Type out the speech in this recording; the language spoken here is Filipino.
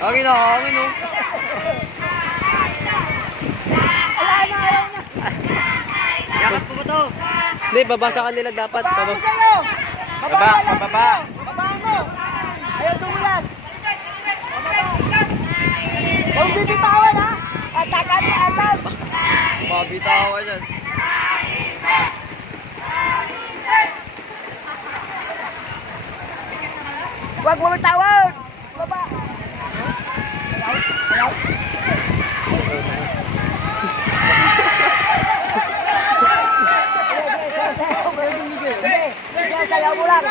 Akin na, akin no. Yakat po ba to? Hindi, babasa ka nila dapat. Baba mo sa'yo! Baba, pababa. Babaan mo! Ayaw dumulas! Huwag bibitawan ha! Atakan ni Atam! Mabitawan yan. Huwag mo bitawan! Baba! Sayaw mo lang!